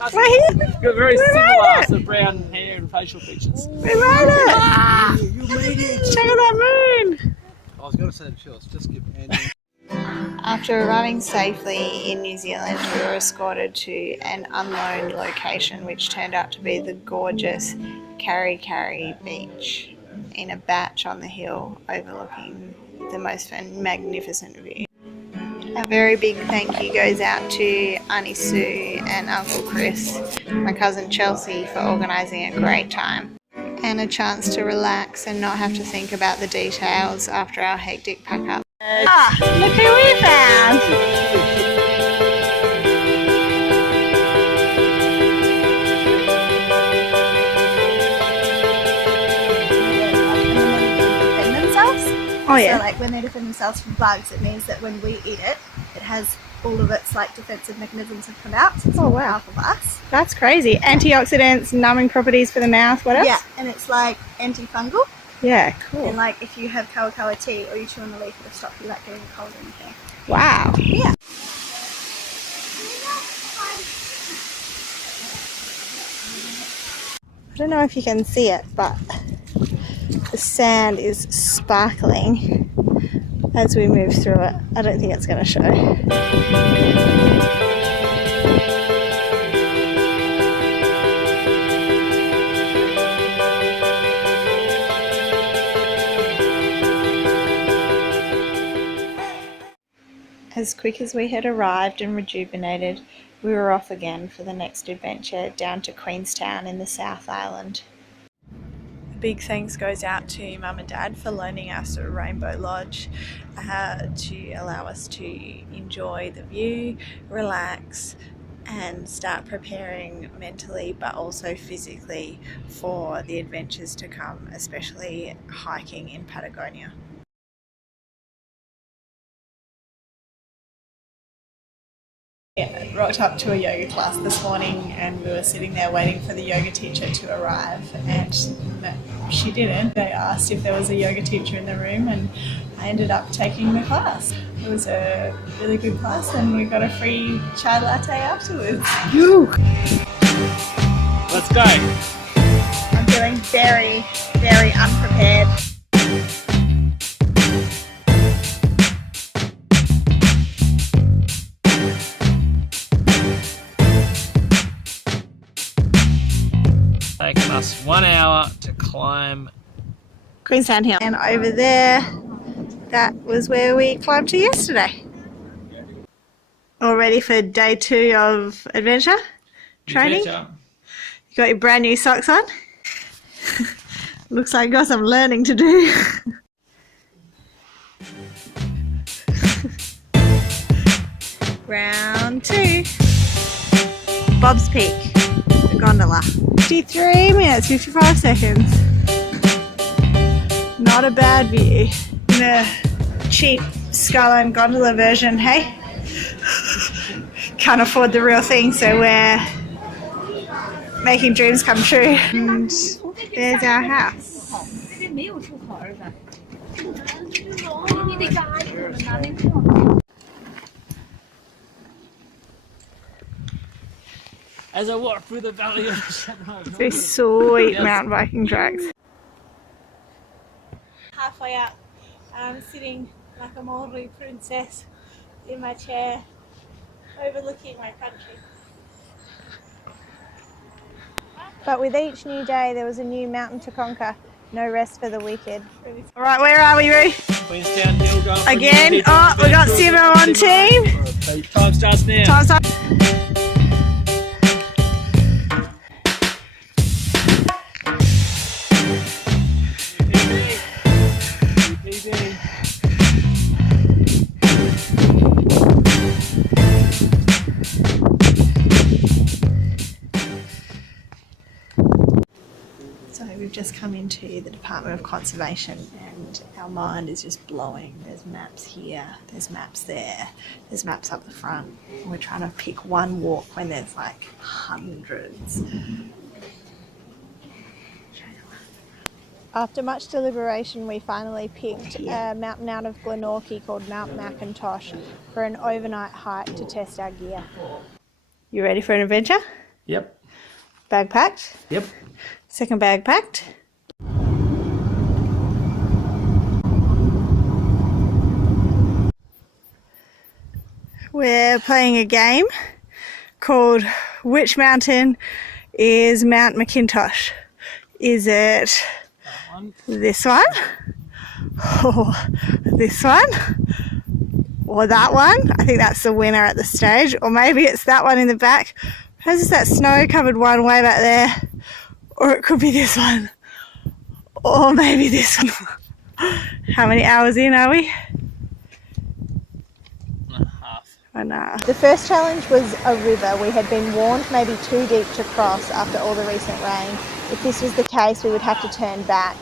Right here? Got very similar sort of brown hair and facial features. We made it! Ah, you made it! Check out that moon! I was going to say to just give Andy. After arriving safely in New Zealand, we were escorted to an unknown location which turned out to be the gorgeous Kari Kari Beach in a batch on the hill overlooking the most magnificent view. A very big thank you goes out to Auntie Sue and Uncle Chris, my cousin Chelsea, for organising a great time and a chance to relax and not have to think about the details after our hectic pack up. Ah, look who we found! Oh yeah. So like when they defend themselves from bugs, it means that when we eat it, it has all of its like defensive mechanisms have come out. So it's more powerful for us. That's crazy. Antioxidants, numbing properties for the mouth, what else? Yeah, and it's like antifungal. Yeah, cool. And like if you have kawa tea or you chew on the leaf, it'll stop you like getting a cold or anything. Wow. Yeah. I don't know if you can see it, but the sand is sparkling as we move through it. I don't think it's going to show. As quick as we had arrived and rejuvenated, we were off again for the next adventure down to Queenstown in the South Island. A big thanks goes out to Mum and Dad for loaning us a Rainbow Lodge to allow us to enjoy the view, relax and start preparing mentally but also physically for the adventures to come, especially hiking in Patagonia. Yeah, rocked up to a yoga class this morning and we were sitting there waiting for the yoga teacher to arrive and she didn't. They asked if there was a yoga teacher in the room and I ended up taking the class. It was a really good class and we got a free chai latte afterwards. Woo! Let's go! I'm feeling very, very unprepared. Taken us 1 hour to climb Queenstown Hill. And over there, that was where we climbed to yesterday. All ready for day 2 of adventure training? You got your brand new socks on? Looks like you got some learning to do. Round 2. Bob's Peak, the gondola. 53 minutes, 55 seconds. Not a bad view. The cheap Skyline gondola version, hey? Can't afford the real thing, so we're making dreams come true. And there's our house. as I walk through the valley of the shadow. These sweet mountain biking tracks. Halfway up, I'm sitting like a Maori princess in my chair, overlooking my country. But with each new day, there was a new mountain to conquer. No rest for the wicked. All right, where are we, Roo? Queenstown Hill going Again? Oh, we got Simo on team. Time starts now. Time starts. So we've just come into the Department of Conservation and our mind is just blowing. There's maps here, there's maps there, there's maps up the front. We're trying to pick one walk when there's like hundreds. After much deliberation, we finally picked a mountain out of Glenorchy called Mount Macintosh for an overnight hike to test our gear. You ready for an adventure? Yep. Bag packed. Yep. Second bag packed. We're playing a game called Which Mountain is Mount McIntosh? Is it this one? Or this one? Or that one? I think that's the winner at the stage. Or maybe it's that one in the back. How's that snow-covered one way back there? Or it could be this one. Or maybe this one. How many hours in are we? The first challenge was a river. We had been warned maybe too deep to cross after all the recent rain. If this was the case, we would have to turn back.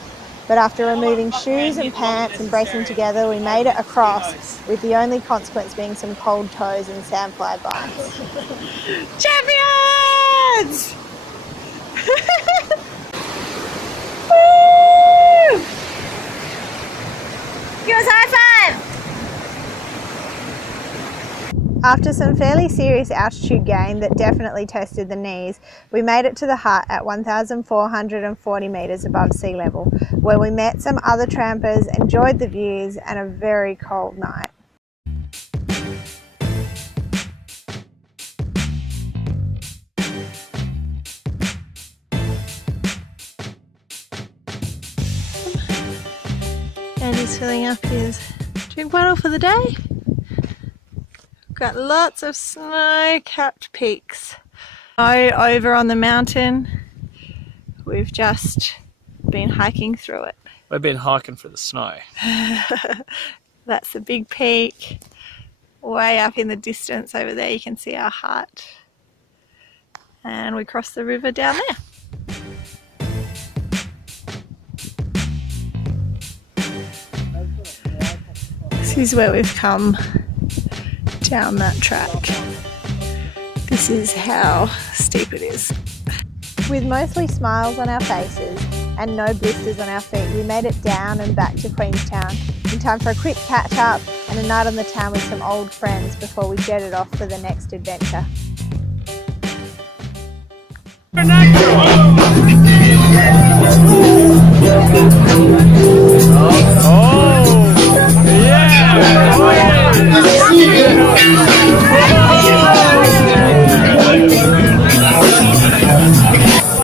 But after removing shoes and pants and bracing together, we made it across, with the only consequence being some cold toes and sandfly bites. Champions! Woo! Give us a high five! After some fairly serious altitude gain that definitely tested the knees, we made it to the hut at 1,440 metres above sea level, where we met some other trampers, enjoyed the views and a very cold night. Andy's filling up his drink bottle for the day. Got lots of snow-capped peaks. Over on the mountain, we've just been hiking through it. We've been hiking for the snow. That's the big peak. Way up in the distance over there you can see our hut. And we cross the river down there. This is where we've come down that track. This is how steep it is. With mostly smiles on our faces and no blisters on our feet, we made it down and back to Queenstown in time for a quick catch up and a night on the town with some old friends before we jetted off for the next adventure.